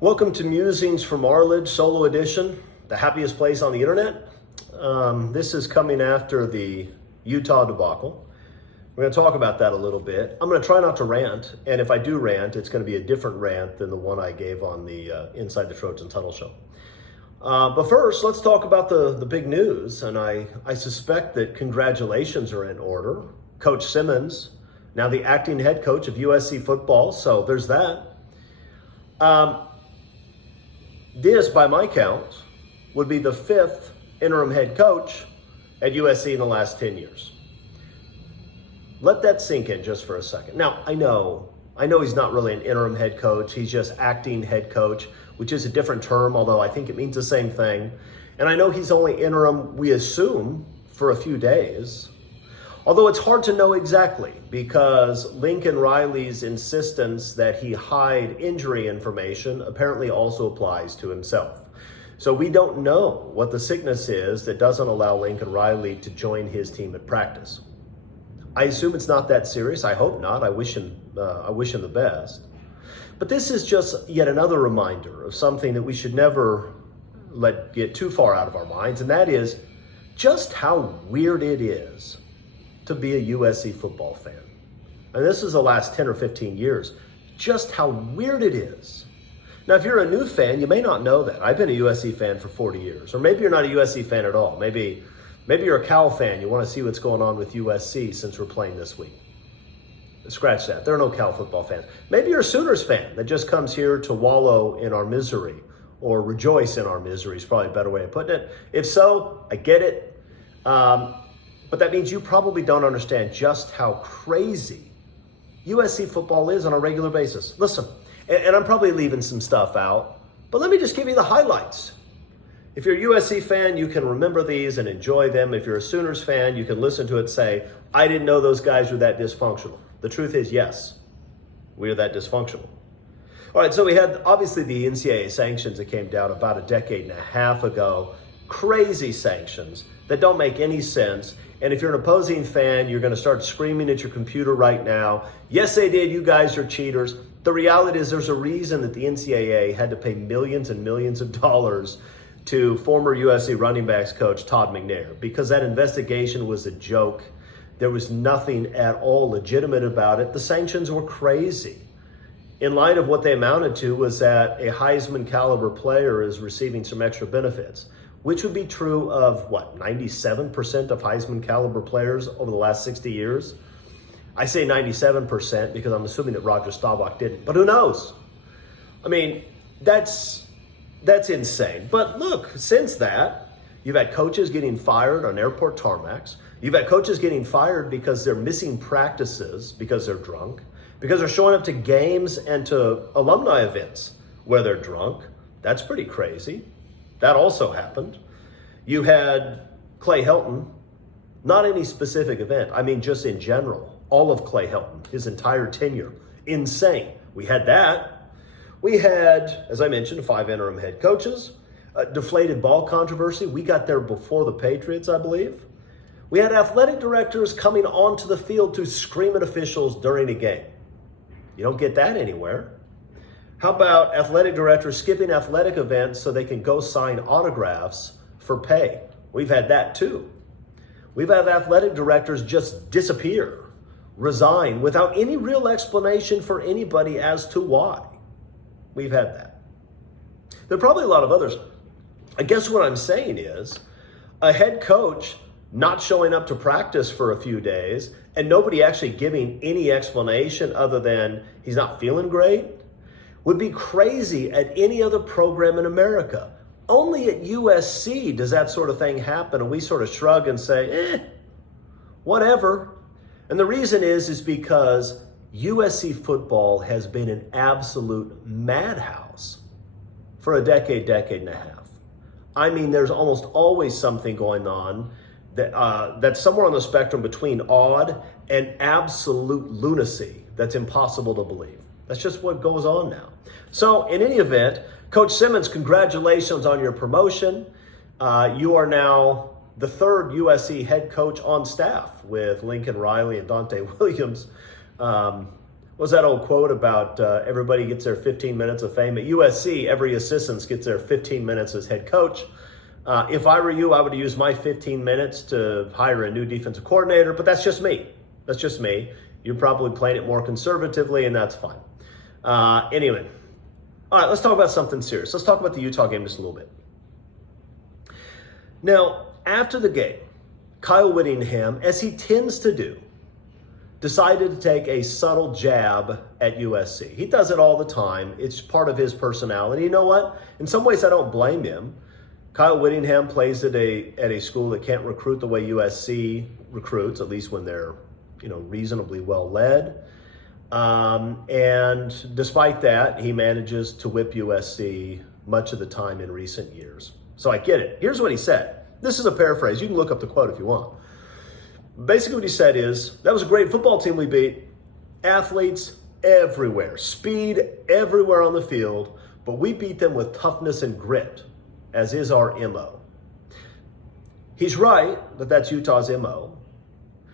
Welcome to Musings from Arledge Solo Edition, the happiest place on the internet. This is coming after the Utah debacle. We're going to talk about that a little bit. I'm going to try not to rant, and if I do rant, it's going to be a different rant than the one I gave on the Inside the Trojans Tunnel show. But first, let's talk about the big news, and I suspect that congratulations are in order. Coach Simmons, now the acting head coach of USC football, so there's that. This, by my count, would be the fifth interim head coach at USC in the last 10 years. Let that sink in just for a second. Now, I know he's not really an interim head coach. He's just acting head coach, which is a different term, although I think it means the same thing. And I know he's only interim, we assume, for a few days. Although it's hard to know exactly because Lincoln Riley's insistence that he hide injury information apparently also applies to himself. So we don't know what the sickness is that doesn't allow Lincoln Riley to join his team at practice. I assume it's not that serious. I hope not. I wish him the best. But this is just yet another reminder of something that we should never let get too far out of our minds, and that is just how weird it is to be a USC football fan. And this is the last 10 or 15 years, just how weird it is. Now, if you're a new fan, you may not know that. I've been a USC fan for 40 years, or maybe you're not a USC fan at all. Maybe you're a Cal fan. You want to see what's going on with USC since we're playing this week. Scratch that. There are no Cal football fans. Maybe you're a Sooners fan that just comes here to wallow in our misery or rejoice in our misery is probably a better way of putting it. If so, I get it. But that means you probably don't understand just how crazy USC football is on a regular basis. Listen, and I'm probably leaving some stuff out, but let me just give you the highlights. If you're a USC fan, you can remember these and enjoy them. If you're a Sooners fan, you can listen to it say, I didn't know those guys were that dysfunctional. The truth is, yes, we are that dysfunctional. All right, so we had obviously the NCAA sanctions that came down about a decade and a half ago. Crazy sanctions that don't make any sense. And if you're an opposing fan, you're going to start screaming at your computer right now. Yes, they did. You guys are cheaters. The reality is there's a reason that the NCAA had to pay millions and millions of dollars to former USC running backs coach Todd McNair because that investigation was a joke. There was nothing at all legitimate about it. The sanctions were crazy. In light of what they amounted to was that a Heisman caliber player is receiving some extra benefits, which would be true of, 97% of Heisman caliber players over the last 60 years? I say 97% because I'm assuming that Roger Staubach didn't, but who knows? I mean, that's insane. But look, since that, you've had coaches getting fired on airport tarmacs. You've had coaches getting fired because they're missing practices because they're drunk, because they're showing up to games and to alumni events where they're drunk. That's pretty crazy. That also happened. You had Clay Helton, not any specific event, I mean just in general, all of Clay Helton, his entire tenure, insane. We had that. We had, as I mentioned, 5 interim head coaches, deflated ball controversy. We got there before the Patriots, I believe. We had athletic directors coming onto the field to scream at officials during a game. You don't get that anywhere. How about athletic directors skipping athletic events so they can go sign autographs for pay? We've had that too. We've had athletic directors just disappear, resign without any real explanation for anybody as to why. We've had that. There are probably a lot of others. I guess what I'm saying is a head coach not showing up to practice for a few days and nobody actually giving any explanation other than he's not feeling great would be crazy at any other program in America. Only at USC does that sort of thing happen, and we sort of shrug and say, whatever. And the reason is because USC football has been an absolute madhouse for a decade and a half. I mean, there's almost always something going on that's somewhere on the spectrum between odd and absolute lunacy that's impossible to believe. That's just what goes on now. So in any event, Coach Simmons, congratulations on your promotion. You are now the 3rd USC head coach on staff with Lincoln Riley and Dante Williams. What was that old quote about everybody gets their 15 minutes of fame? At USC, every assistant gets their 15 minutes as head coach. If I were you, I would use my 15 minutes to hire a new defensive coordinator, but that's just me. That's just me. You're probably playing it more conservatively, and that's fine. Anyway, all right, let's talk about something serious. Let's talk about the Utah game just a little bit. Now, after the game, Kyle Whittingham, as he tends to do, decided to take a subtle jab at USC. He does it all the time. It's part of his personality. You know what? In some ways, I don't blame him. Kyle Whittingham plays at a school that can't recruit the way USC recruits, at least when they're, reasonably well led. And despite that, he manages to whip USC much of the time in recent years. So I get it. Here's what he said. This is a paraphrase. You can look up the quote if you want. Basically what he said is, that was a great football team we beat. Athletes everywhere. Speed everywhere on the field. But we beat them with toughness and grit, as is our MO. He's right that that's Utah's MO.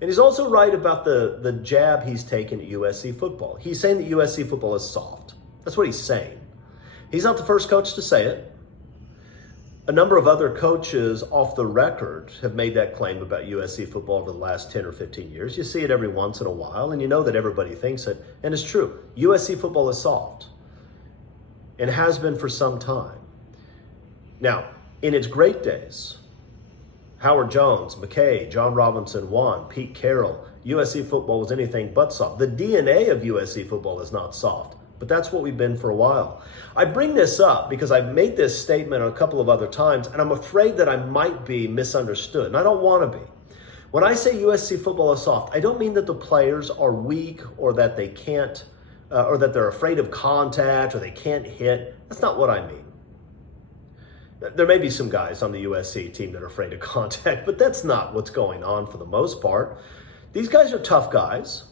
And he's also right about the jab he's taken at USC football. He's saying that USC football is soft. That's what he's saying. He's not the first coach to say it. A number of other coaches off the record have made that claim about USC football over the last 10 or 15 years. You see it every once in a while, and you know that everybody thinks it. And it's true. USC football is soft and has been for some time. Now, in its great days, Howard Jones, McKay, John Robinson, Wan, Pete Carroll, USC football was anything but soft. The DNA of USC football is not soft. But that's what we've been for a while. I bring this up because I've made this statement a couple of other times, and I'm afraid that I might be misunderstood, and I don't want to be. When I say USC football is soft, I don't mean that the players are weak or that they can't, or that they're afraid of contact or they can't hit. That's not what I mean. There may be some guys on the USC team that are afraid of contact, but that's not what's going on for the most part. These guys are tough guys.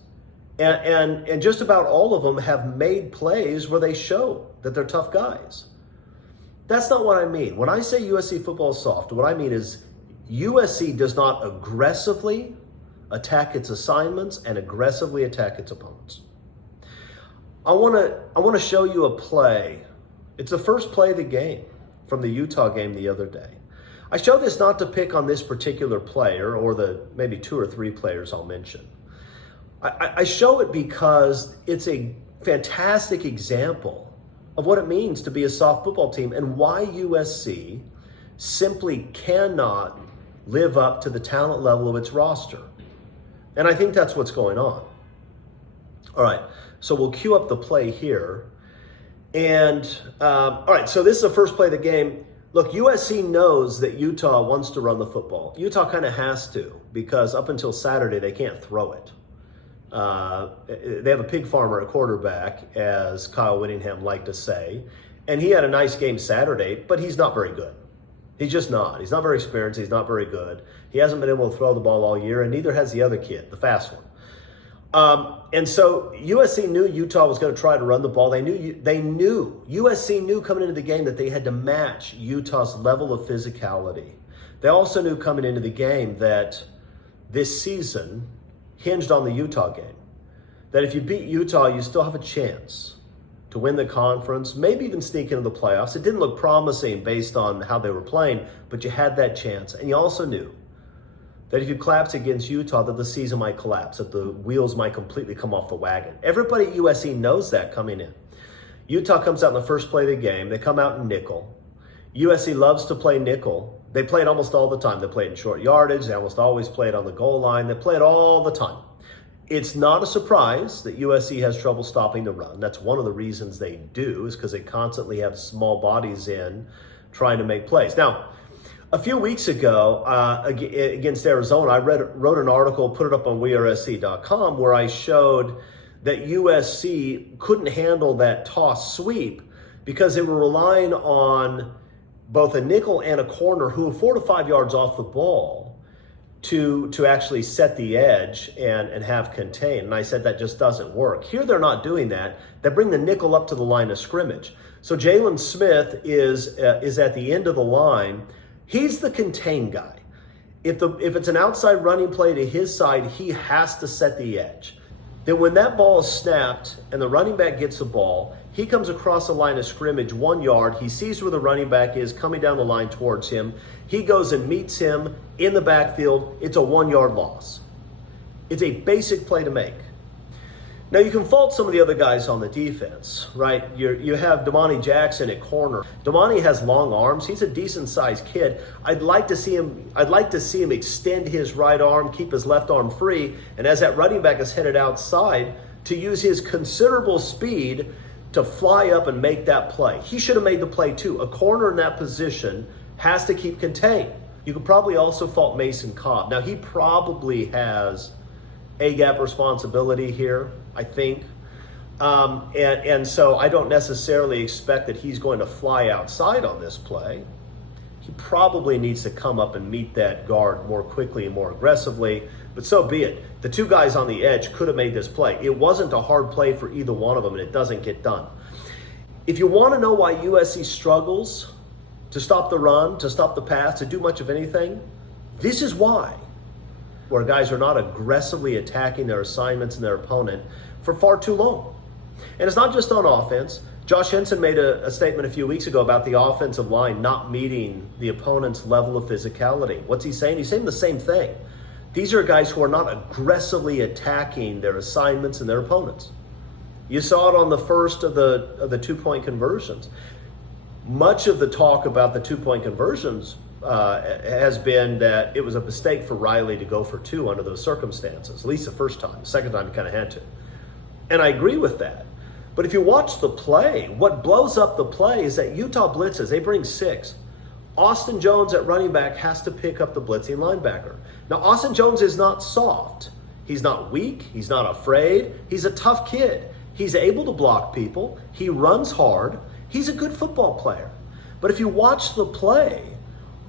And just about all of them have made plays where they show that they're tough guys. That's not what I mean. When I say USC football is soft, what I mean is USC does not aggressively attack its assignments and aggressively attack its opponents. I want to show you a play. It's the first play of the game from the Utah game the other day. I show this not to pick on this particular player or the maybe 2 or 3 players I'll mention. I show it because it's a fantastic example of what it means to be a soft football team and why USC simply cannot live up to the talent level of its roster. And I think that's what's going on. All right, so we'll cue up the play here. And all right, so this is the first play of the game. Look, USC knows that Utah wants to run the football. Utah kind of has to, because up until Saturday, they can't throw it. They have a pig farmer at quarterback, as Kyle Whittingham liked to say, and he had a nice game Saturday, but he's not very good. He's just not. He's not very experienced. He's not very good. He hasn't been able to throw the ball all year, and neither has the other kid, the fast one. And so USC knew Utah was going to try to run the ball. USC knew coming into the game that they had to match Utah's level of physicality. They also knew coming into the game that this season hinged on the Utah game. That if you beat Utah, you still have a chance to win the conference, maybe even sneak into the playoffs. It didn't look promising based on how they were playing, but you had that chance. And you also knew that if you collapsed against Utah, that the season might collapse, that the wheels might completely come off the wagon. Everybody at USC knows that coming in. Utah comes out in the first play of the game. They come out in nickel. USC loves to play nickel. They play it almost all the time. They play it in short yardage. They almost always play it on the goal line. They play it all the time. It's not a surprise that USC has trouble stopping the run. That's one of the reasons they do, is because they constantly have small bodies in trying to make plays. Now, a few weeks ago against Arizona, I wrote an article, put it up on WeAreSC.com, where I showed that USC couldn't handle that toss sweep because they were relying on both a nickel and a corner who were 4 to 5 yards off the ball to actually set the edge and have contain. And I said that just doesn't work. Here they're not doing that. They bring the nickel up to the line of scrimmage. So Jalen Smith is at the end of the line. He's the contain guy. If it's an outside running play to his side, he has to set the edge. then when that ball is snapped and the running back gets the ball, he comes across the line of scrimmage 1 yard. He sees where the running back is coming down the line towards him. He goes and meets him in the backfield. It's a 1 yard loss. It's a basic play to make. Now, you can fault some of the other guys on the defense, right? You have Damani Jackson at corner. Damani has long arms. He's a decent-sized kid. I'd like to see him extend his right arm, keep his left arm free, and as that running back is headed outside, to use his considerable speed to fly up and make that play. He should have made the play too. A corner in that position has to keep contained. You could probably also fault Mason Cobb. Now, he probably has A-gap responsibility here, I think. And so I don't necessarily expect that he's going to fly outside on this play. He probably needs to come up and meet that guard more quickly and more aggressively, but so be it. The two guys on the edge could have made this play. It wasn't a hard play for either one of them, and it doesn't get done. If you want to know why USC struggles to stop the run, to stop the pass, to do much of anything, this is why. Where guys are not aggressively attacking their assignments and their opponent for far too long. And it's not just on offense. Josh Henson made a statement a few weeks ago about the offensive line not meeting the opponent's level of physicality. What's he saying? He's saying the same thing. These are guys who are not aggressively attacking their assignments and their opponents. You saw it on the first of the 2-point conversions. Much of the talk about the 2-point conversions has been that it was a mistake for Riley to go for 2 under those circumstances, at least the first time. The second time he kind of had to. And I agree with that. But if you watch the play, what blows up the play is that Utah blitzes. They bring 6. Austin Jones at running back has to pick up the blitzing linebacker. Now, Austin Jones is not soft. He's not weak. He's not afraid. He's a tough kid. He's able to block people. He runs hard. He's a good football player. But if you watch the play,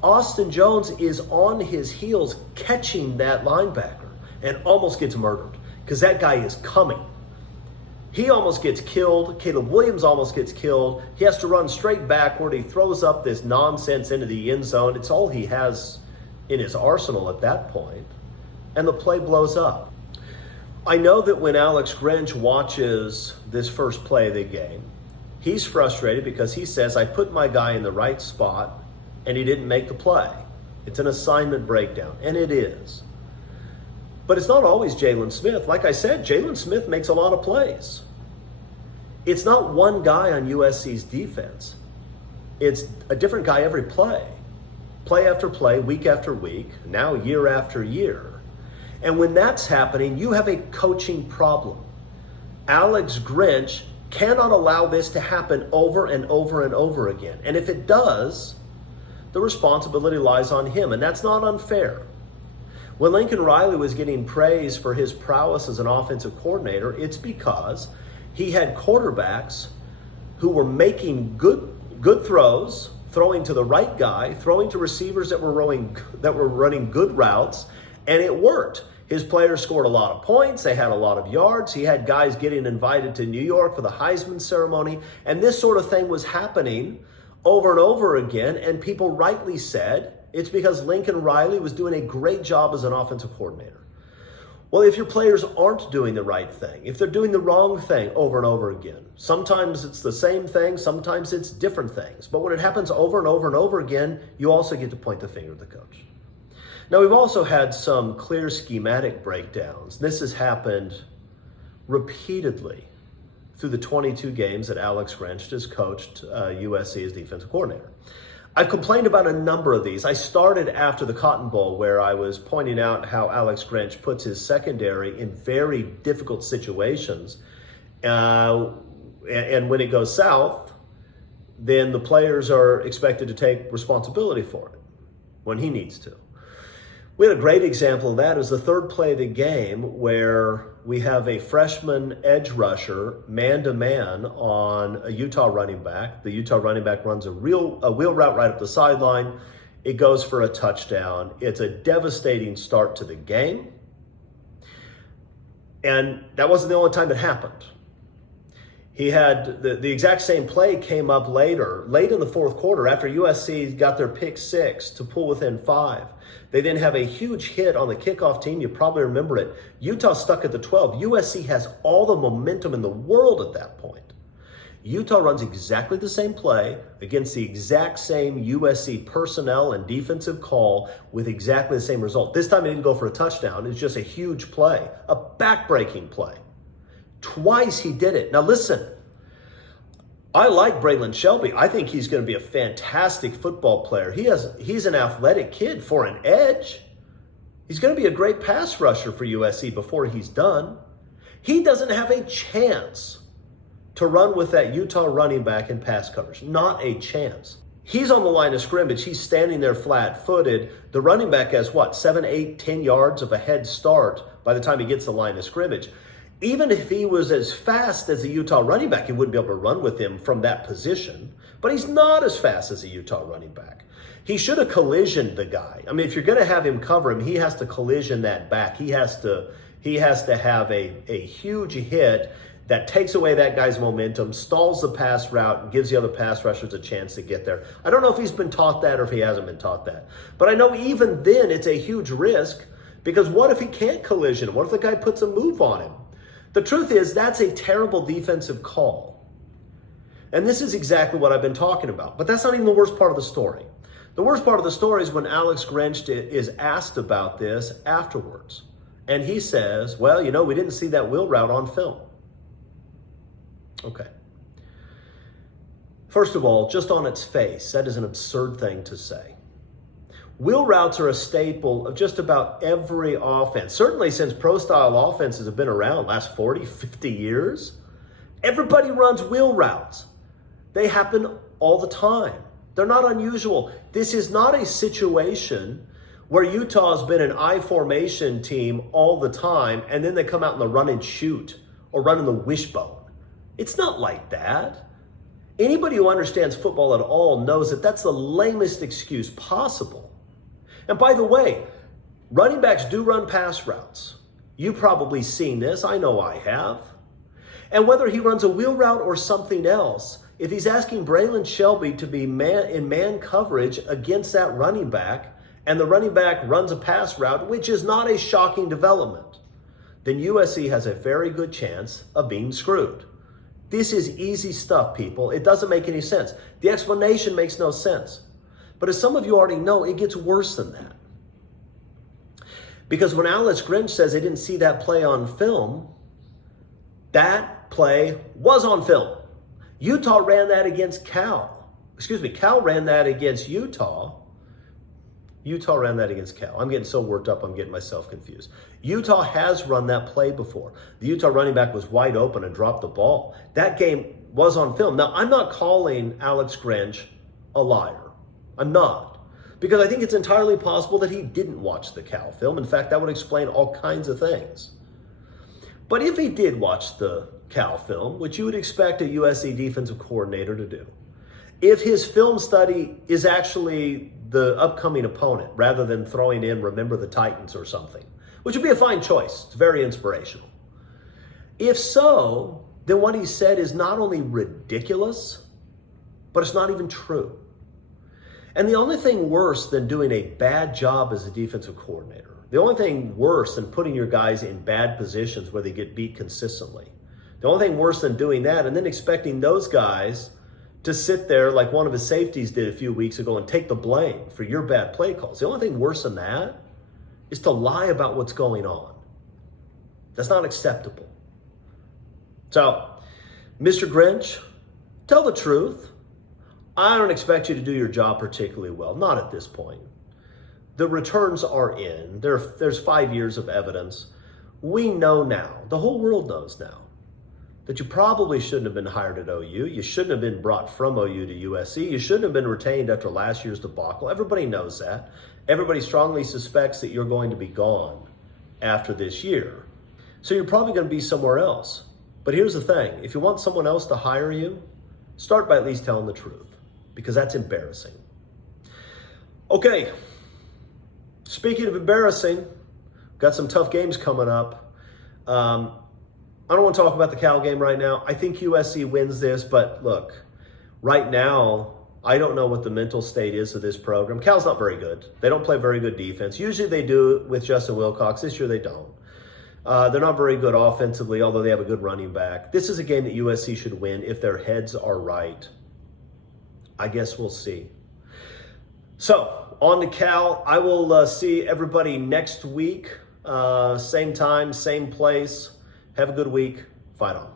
Austin Jones is on his heels catching that linebacker and almost gets murdered because that guy is coming. He almost gets killed. Caleb Williams almost gets killed. He has to run straight backward. He throws up this nonsense into the end zone. It's all he has in his arsenal at that point. And the play blows up. I know that when Alex Grinch watches this first play of the game, he's frustrated because he says, I put my guy in the right spot and he didn't make the play. It's an assignment breakdown, and it is. But it's not always Jalen Smith. Like I said, Jalen Smith makes a lot of plays. It's not one guy on USC's defense. It's a different guy every play. Play after play, week after week, now year after year. And when that's happening, you have a coaching problem. Alex Grinch cannot allow this to happen over and over and over again. And if it does, the responsibility lies on him, and that's not unfair. When Lincoln Riley was getting praise for his prowess as an offensive coordinator, it's because he had quarterbacks who were making good throws, throwing to the right guy, throwing to receivers that were running good routes, and it worked. His players scored a lot of points. They had a lot of yards. He had guys getting invited to New York for the Heisman ceremony, and this sort of thing was happening over and over again, and people rightly said it's because Lincoln Riley was doing a great job as an offensive coordinator. Well, if your players aren't doing the right thing, if they're doing the wrong thing over and over again, sometimes it's the same thing, sometimes it's different things. But when it happens over and over and over again, you also get to point the finger at the coach. Now, we've also had some clear schematic breakdowns. This has happened repeatedly through the 22 games that Alex Grinch has coached USC as defensive coordinator. I've complained about a number of these. I started after the Cotton Bowl where I was pointing out how Alex Grinch puts his secondary in very difficult situations. And when it goes south, then the players are expected to take responsibility for it when he needs to. We had a great example of that. It was the third play of the game where we have a freshman edge rusher man-to-man on a Utah running back. The Utah running back runs a wheel route right up the sideline. It goes for a touchdown. It's a devastating start to the game. And that wasn't the only time it happened. He had the exact same play came up later, late in the fourth quarter after USC got their pick 6 to pull within 5. They then have a huge hit on the kickoff team. You probably remember it. Utah stuck at the 12. USC has all the momentum in the world at that point. Utah runs exactly the same play against the exact same USC personnel and defensive call with exactly the same result. This time it didn't go for a touchdown. It's just a huge play, a back-breaking play. Twice he did it. Now listen, I like Braylon Shelby. I think he's going to be a fantastic football player. He's an athletic kid for an edge. He's going to be a great pass rusher for USC before he's done. He doesn't have a chance to run with that Utah running back in pass coverage. Not a chance. He's on the line of scrimmage. He's standing there flat-footed. The running back has 7, 8, 10 yards of a head start by the time he gets the line of scrimmage. Even if he was as fast as a Utah running back, he wouldn't be able to run with him from that position. But he's not as fast as a Utah running back. He should have collisioned the guy. I mean, if you're going to have him cover him, he has to collision that back. He has to have a huge hit that takes away that guy's momentum, stalls the pass route, and gives the other pass rushers a chance to get there. I don't know if he's been taught that or if he hasn't been taught that. But I know even then it's a huge risk, because what if he can't collision? What if the guy puts a move on him? The truth is, that's a terrible defensive call. And this is exactly what I've been talking about. But that's not even the worst part of the story. The worst part of the story is when Alex Grinch is asked about this afterwards. And he says, well, we didn't see that wheel route on film. Okay. First of all, just on its face, that is an absurd thing to say. Wheel routes are a staple of just about every offense. Certainly since pro-style offenses have been around last 40, 50 years. Everybody runs wheel routes. They happen all the time. They're not unusual. This is not a situation where Utah's been an I formation team all the time and then they come out in the run and shoot or run in the wishbone. It's not like that. Anybody who understands football at all knows that that's the lamest excuse possible. And by the way, running backs do run pass routes. You've probably seen this. I know I have. And whether he runs a wheel route or something else, if he's asking Braylon Shelby to be in man coverage against that running back, and the running back runs a pass route, which is not a shocking development, then USC has a very good chance of being screwed. This is easy stuff, people. It doesn't make any sense. The explanation makes no sense. But as some of you already know, it gets worse than that. Because when Alex Grinch says they didn't see that play on film, that play was on film. Utah ran that against Cal. Cal ran that against Utah. Utah ran that against Cal. I'm getting so worked up, I'm getting myself confused. Utah has run that play before. The Utah running back was wide open and dropped the ball. That game was on film. Now, I'm not calling Alex Grinch a liar. I'm not. Because I think it's entirely possible that he didn't watch the Cal film. In fact, that would explain all kinds of things. But if he did watch the Cal film, which you would expect a USC defensive coordinator to do, if his film study is actually the upcoming opponent rather than throwing in Remember the Titans or something, which would be a fine choice. It's very inspirational. If so, then what he said is not only ridiculous, but it's not even true. And the only thing worse than doing a bad job as a defensive coordinator, the only thing worse than putting your guys in bad positions where they get beat consistently, the only thing worse than doing that and then expecting those guys to sit there like one of his safeties did a few weeks ago and take the blame for your bad play calls. The only thing worse than that is to lie about what's going on. That's not acceptable. So, Mr. Grinch, tell the truth. I don't expect you to do your job particularly well, not at this point. The returns are in. There's 5 years of evidence. We know now, the whole world knows now, that you probably shouldn't have been hired at OU. You shouldn't have been brought from OU to USC. You shouldn't have been retained after last year's debacle. Everybody knows that. Everybody strongly suspects that you're going to be gone after this year. So you're probably going to be somewhere else. But here's the thing. If you want someone else to hire you, start by at least telling the truth, because that's embarrassing. Okay. Speaking of embarrassing, got some tough games coming up. I don't want to talk about the Cal game right now. I think USC wins this, but look, right now, I don't know what the mental state is of this program. Cal's not very good. They don't play very good defense. Usually they do with Justin Wilcox. This year they don't. They're not very good offensively, although they have a good running back. This is a game that USC should win if their heads are right. I guess we'll see. So, on to Cal. I will see everybody next week. Same time, same place. Have a good week. Fight on.